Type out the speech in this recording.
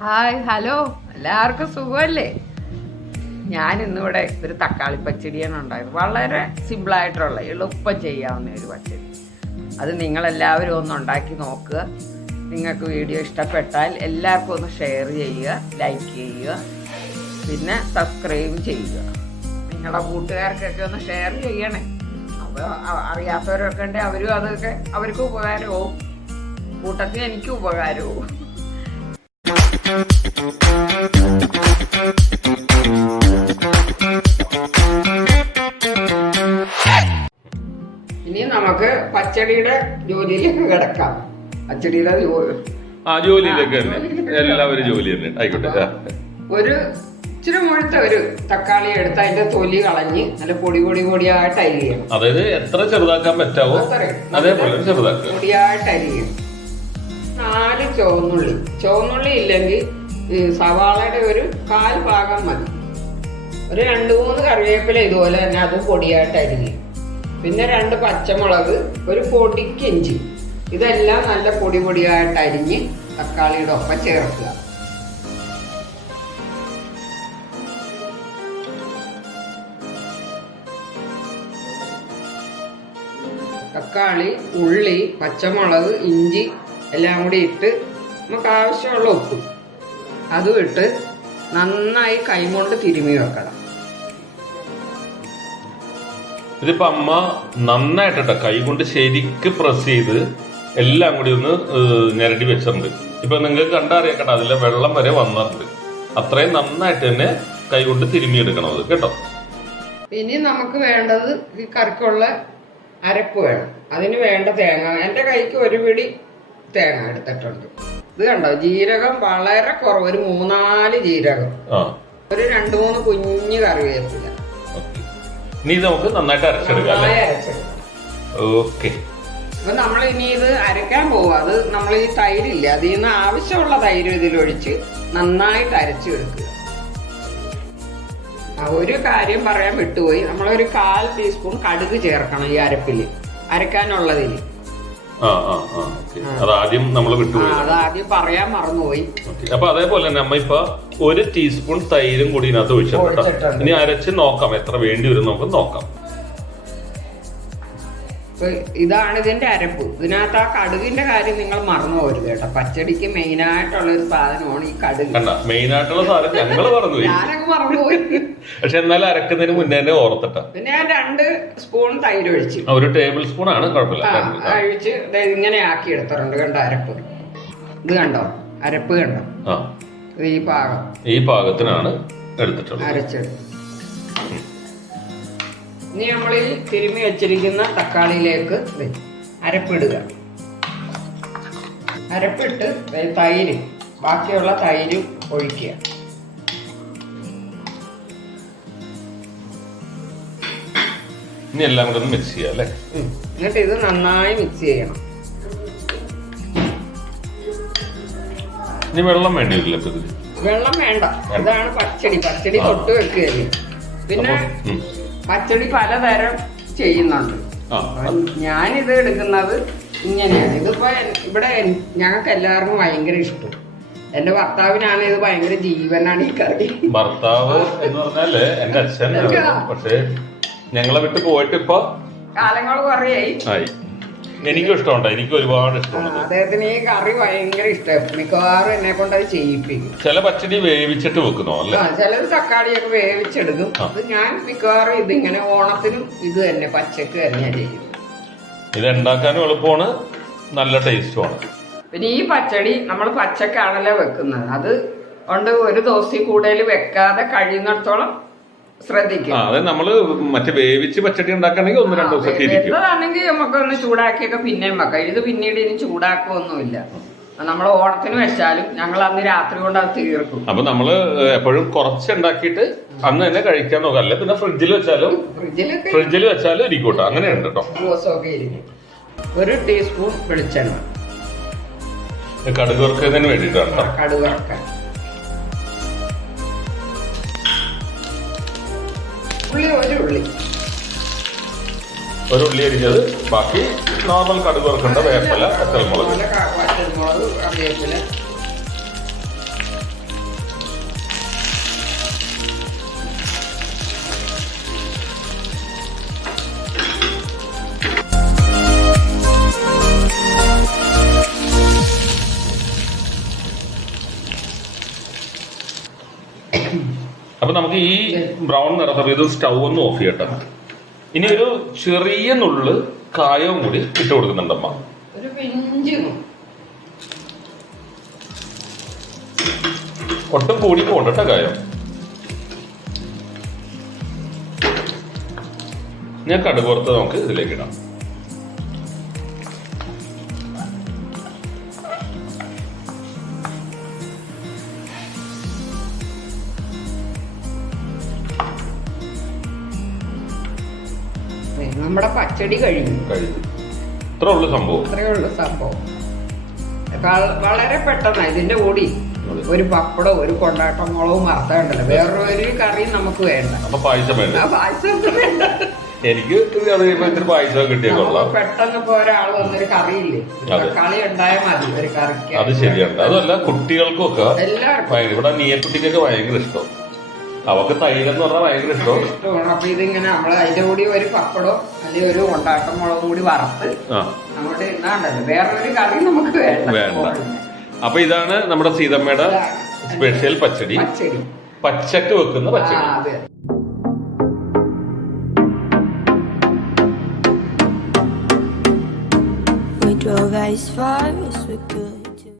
Hi hello എല്ലാവർക്കും സുഖമല്ലേ? ഞാൻ ഇന്നിവിടെ ഒരു തക്കാളി പച്ചടിയാണ് ഉണ്ടായത്. വളരെ സിമ്പിളായിട്ടുള്ള എളുപ്പം ചെയ്യാവുന്ന ഒരു പച്ചടി. അത് നിങ്ങളെല്ലാവരും ഒന്ന് ഉണ്ടാക്കി നോക്കുക. നിങ്ങൾക്ക് വീഡിയോ ഇഷ്ടപ്പെട്ടാൽ എല്ലാവർക്കും ഒന്ന് ഷെയർ ചെയ്യുക, ലൈക്ക് ചെയ്യുക, പിന്നെ സബ്സ്ക്രൈബ് ചെയ്യുക. നിങ്ങളുടെ കൂട്ടുകാർക്കൊക്കെ ഒന്ന് ഷെയർ ചെയ്യണേ. അപ്പോൾ അറിയാത്തവരൊക്കെ ഉണ്ടെങ്കിൽ അവരും അതൊക്കെ അവർക്ക് ഉപകാരവും കൂട്ടത്തിൽ എനിക്ക് ഉപകാരവും. ഇനി നമുക്ക് പച്ചടിയുടെ ജോലിയിലേക്ക് കിടക്കാം. പച്ചടിയുടെ ജോലിയിലേക്ക് എല്ലാവരും ജോലി തന്നെ ആയിക്കോട്ടെ. ഒരു ഇച്ചിരി മുഴുത്ത ഒരു തക്കാളി എടുത്ത് അതിന്റെ തൊലി കളഞ്ഞ് നല്ല പൊടിയായിട്ട് അരിയണം. അതായത് എത്ര ചെറുതാക്കാൻ പറ്റാവോ അതേപോലെ ചെറുതാക്കുക. പൊടിയായിട്ട് അരിയണം. 4 ചുവന്നുള്ളി ഇല്ലെങ്കിൽ സവാളയുടെ ഒരു 1/4 ഭാഗം മതി. ഒരു 2-3 കറിവേപ്പില ഇതുപോലെ തന്നെ അതും പൊടിയായിട്ട് അരിയും. പിന്നെ 2 പച്ചമുളക്, ഒരു പൊടിക്ക് ഇഞ്ചി, ഇതെല്ലാം നല്ല പൊടിയായിട്ട് അരിഞ്ഞ് തക്കാളിയുടെ ഒപ്പം ചേർക്കുക. തക്കാളി, ഉള്ളി, പച്ചമുളക്, ഇഞ്ചി എല്ലാം കൂടി ഇട്ട് നമുക്ക് ആവശ്യമുള്ള ഉപ്പ് അതും ഇട്ട് നന്നായി കൈകൊണ്ട് തിരുമ്മി വെക്കണം. ഇതിപ്പോ അമ്മ നന്നായിട്ടോ കൈ കൊണ്ട് ശരിക്ക് പ്രസ് ചെയ്ത് എല്ലാം കൂടി ഒന്ന് ഞരടി വെച്ചിട്ടുണ്ട്. ഇപ്പൊ നിങ്ങൾക്ക് കണ്ടറിയാക്കട്ടെ, അതിലെ വെള്ളം വരെ വന്നിട്ടുണ്ട്. അത്രയും നന്നായിട്ട് തന്നെ കൈ കൊണ്ട് തിരുമ്മിയെടുക്കണം അത് കേട്ടോ. ഇനി നമുക്ക് വേണ്ടത് ഈ കറിക്കുള്ള അരപ്പ് വേണം. അതിന് വേണ്ട തേങ്ങ, എൻ്റെ കൈക്ക് 1 പിടി തേങ്ങ എടുത്തിട്ടുണ്ട്. ഇത് കണ്ടോ, ജീരകം വളരെ കുറവ്, ഒരു 3-4 ജീരകം, ഒരു 2-3 കുഞ്ഞു കറിവേപ്പില. ഇനി നമുക്ക് നന്നായിട്ട് അരച്ചെടുക്കാം. ഓക്കെ. അപ്പൊ നമ്മൾ ഇനി ഇത് അരയ്ക്കാൻ പോവാ. അത് നമ്മൾ ഈ തൈരില്ല, അതിൽ നിന്ന് ആവശ്യമുള്ള തൈര് ഇതിലൊഴിച്ച് നന്നായിട്ട് അരച്ചെടുക്കുക. ഒരു കാര്യം പറയാൻ വിട്ടുപോയി, നമ്മളൊരു 1/4 ടീസ്പൂൺ കടുക് ചേർക്കണം ഈ അരപ്പില്, അരക്കാനുള്ളതിൽ. അതാദ്യം നമ്മൾ വിട്ടുപോയി, അതാദ്യം പറയാൻ മറന്നുപോയി. അപ്പൊ അതേപോലെ തന്നെ അമ്മ ഇപ്പൊ 1 ടീസ്പൂൺ തൈരും കൂടി ഇതിനകത്ത് ഒഴിച്ചിട്ടുണ്ട്. ഇനി അരച്ച് നോക്കാം എത്ര വേണ്ടി വരും നമുക്ക് നോക്കാം. ഇതാണ് ഇതിന്റെ അരപ്പ്. ഇതിനകത്ത് ആ കടുകിന്റെ കാര്യം നിങ്ങൾ മറന്നു പോരുത് കേട്ടോ. പച്ചടിക്ക് മെയിൻ ആയിട്ടുള്ള ഒരു സാധനമാണ് ഈ കടുക്. മെയിൻ ആയിട്ടുള്ള സാധനം ഞങ്ങള് മറന്നുപോയി, ഞാനൊക്കെ മറന്നുപോയി. പക്ഷെ എന്നാലും അരക്കുന്നതിന് മുന്നേ തന്നെ ഓർത്തിട്ട. പിന്നെ ഞാൻ 2 സ്പൂൺ തൈര് ഒഴിച്ചു, 1 ടേബിൾ സ്പൂൺ ആണ്, കുഴപ്പമില്ല. ഒഴിച്ച് ഇങ്ങനെ ആക്കി എടുത്തിട്ടുണ്ട്. കണ്ടോ അരപ്പ്? ഇത് കണ്ടോ അരപ്പ്? കണ്ടോ ഈ പാകത്തിനാണ് എടുത്തിട്ടുള്ളത്, അരച്ചെടുത്ത്. ഇനി നമ്മൾ ഈ തിരുമ്മി വെച്ചിരിക്കുന്ന തക്കാളിയിലേക്ക് അരപ്പിടുക. അരപ്പിട്ട് തൈര്, ബാക്കിയുള്ള തൈര് ഒഴിക്കുക. ഇനി എല്ലാം കൂടെ ഒന്ന് മിക്സ് ചെയ്യാം അല്ലേ? എന്നിട്ട് ഇത് നന്നായി മിക്സ് ചെയ്യണം. ഇനി വെള്ളം വേണ്ടി വരില്ല? വെള്ളം വേണ്ട. ഇതാണ് പച്ചടി തൊട്ട് വെക്കുകയല്ലേ. പിന്നെ പച്ചടി പലതരം ചെയ്യുന്നുണ്ട്. ഞാനിത് എടുക്കുന്നത് ഇങ്ങനെയാണ്. ഇതിപ്പോ ഇവിടെ ഞങ്ങൾക്ക് എല്ലാവർക്കും ഭയങ്കര ഇഷ്ടം. എന്റെ ഭർത്താവിനാണ് ഇത് ഭയങ്കര ജീവനാണ് ഈ കറി. ഭർത്താവ് എന്ന് പറഞ്ഞാല് എന്റെ അച്ഛൻ. പക്ഷെ ഞങ്ങളെ വിട്ട് പോയിട്ട് ഇപ്പൊ കാലങ്ങൾ കുറേയായി. എനിക്കും ഇഷ്ടമുണ്ട്, എനിക്ക് ഒരുപാട് ഇഷ്ടമാണ്. അദ്ദേഹത്തിന് ഈ കറി ഭയങ്കര ഇഷ്ടം. മിക്കവാറും എന്നെ കൊണ്ട് അത് ചെയ്യിപ്പിക്കും. ചില പച്ചടി വേവിച്ചിട്ട് വെക്കുന്നോ അല്ലേ? ചിലത് തക്കാളിയൊക്കെ വേവിച്ചെടുക്കും. അത് ഞാൻ മിക്കവാറും ഇതിങ്ങനെ ഓണത്തിനും ഇത് തന്നെ പച്ചക്ക് തന്നെയാണ് ചെയ്യുന്നത്. ഇത് ഉണ്ടാക്കാനും എളുപ്പമാണ്, നല്ല ടേസ്റ്റുമാണ്. പിന്നെ ഈ പച്ചടി നമ്മൾ പച്ചക്കാണല്ലോ വെക്കുന്നത്. അത് കൊണ്ട് ഒരു ദിവസം കൂടുതൽ വെക്കാതെ കഴിയുന്നിടത്തോളം ശ്രദ്ധിക്കുക. അതെ, നമ്മള് മറ്റേ വേവിച്ച് പച്ചടി ഉണ്ടാക്കണമെങ്കിൽ 1-2 ദിവസമൊക്കെ ഇരിക്കും. അതാണെങ്കിൽ നമുക്കൊന്ന് ചൂടാക്കിയൊക്കെ പിന്നെയും വെക്കാം. ഇത് പിന്നീട് ഇനി ചൂടാക്കുകയൊന്നുമില്ല. നമ്മൾ ഓണത്തിന് വെച്ചാലും ഞങ്ങൾ അന്ന് രാത്രി കൊണ്ട് അത് തീർക്കും. അപ്പൊ നമ്മള് എപ്പോഴും കുറച്ച് ഉണ്ടാക്കിയിട്ട് അന്ന് തന്നെ കഴിക്കാൻ നോക്കാം. അല്ലെ പിന്നെ ഫ്രിഡ്ജിൽ വെച്ചാലും ഇരിക്കൂട്ടോ. അങ്ങനെയുണ്ട് കേട്ടോ, ദിവസമൊക്കെ ഇരിക്കും. 1 ടീസ്പൂൺ വെളിച്ചെണ്ണ, കടുക് വറുക്കുന്നതിന് വേണ്ടിയിട്ടാണ്. കടുക് വറുക്കാൻ ഒരു ഉള്ളി അരിഞ്ഞത്, ബാക്കി നോർമൽ കടുക് വറുക്കേണ്ട വേപ്പില, പച്ചമുളക്. അപ്പൊ നമുക്ക് ഈ ബ്രൗൺ നിറത്തിൽ ഇത് സ്റ്റൗ ഒന്ന് ഓഫ് ചെയ്യട്ടെ. ഇനി ഒരു ചെറിയ നുള്ള് കായവും കൂടി ഇട്ട് കൊടുക്കുന്നുണ്ട് അമ്മ. ഒരു പിഞ്ച് ഒട്ടും കൂടി പോകണ്ട കായം. ഞാൻ കടുകോർത്ത് നമുക്ക് ഇതിലേക്ക് ഇടാം. നമ്മുടെ പച്ചടി കഴിഞ്ഞു. ഇത്രേ ഉള്ളു സംഭവം. വളരെ പെട്ടെന്ന് ഇതിന്റെ കൂടി ഒരു പപ്പടവും ഒരു കൊണ്ടാട്ടം മുളകും വറുത്തുണ്ടല്ലോ, വേറൊരു കറിയും നമുക്ക് വേണ്ട. അപ്പൊ പായസം വേണ്ട. പായസം വേണ്ട. എനിക്ക് പായസം കിട്ടിയ പെട്ടെന്ന് ഇപ്പൊ ഒരാൾ വന്നൊരു കറിയില്ലേ, തക്കാളി ഉണ്ടായാൽ മതി ഒരു കറിക്ക്. അത് ശരിയാണ്. അതല്ല കുട്ടികൾക്കും ഒക്കെ എല്ലാവർക്കും, ഇവിടെ നീയക്കുട്ടിക്കൊക്കെ ഭയങ്കര ഇഷ്ടം. അവക്ക് തൈരെന്ന് പറഞ്ഞാൽ ഭയങ്കര ഇഷ്ടമാണ്. അപ്പൊ ഇതിങ്ങനെ നമ്മള് അതിന്റെ കൂടി ഒരു പപ്പടോ അല്ലെങ്കിൽ ഒരു കൊണ്ടാട്ടം മുളകും കൂടി വറുത്ത് അങ്ങോട്ട് ഇന്നാണ്ടല്ലോ, വേറൊരു കറി നമുക്ക് വേണ്ട. അപ്പൊ ഇതാണ് നമ്മുടെ സീതമ്മയുടെ സ്പെഷ്യൽ പച്ചടി, പച്ചക്ക് വെക്കുന്ന പച്ചടി. We drove as far as we could.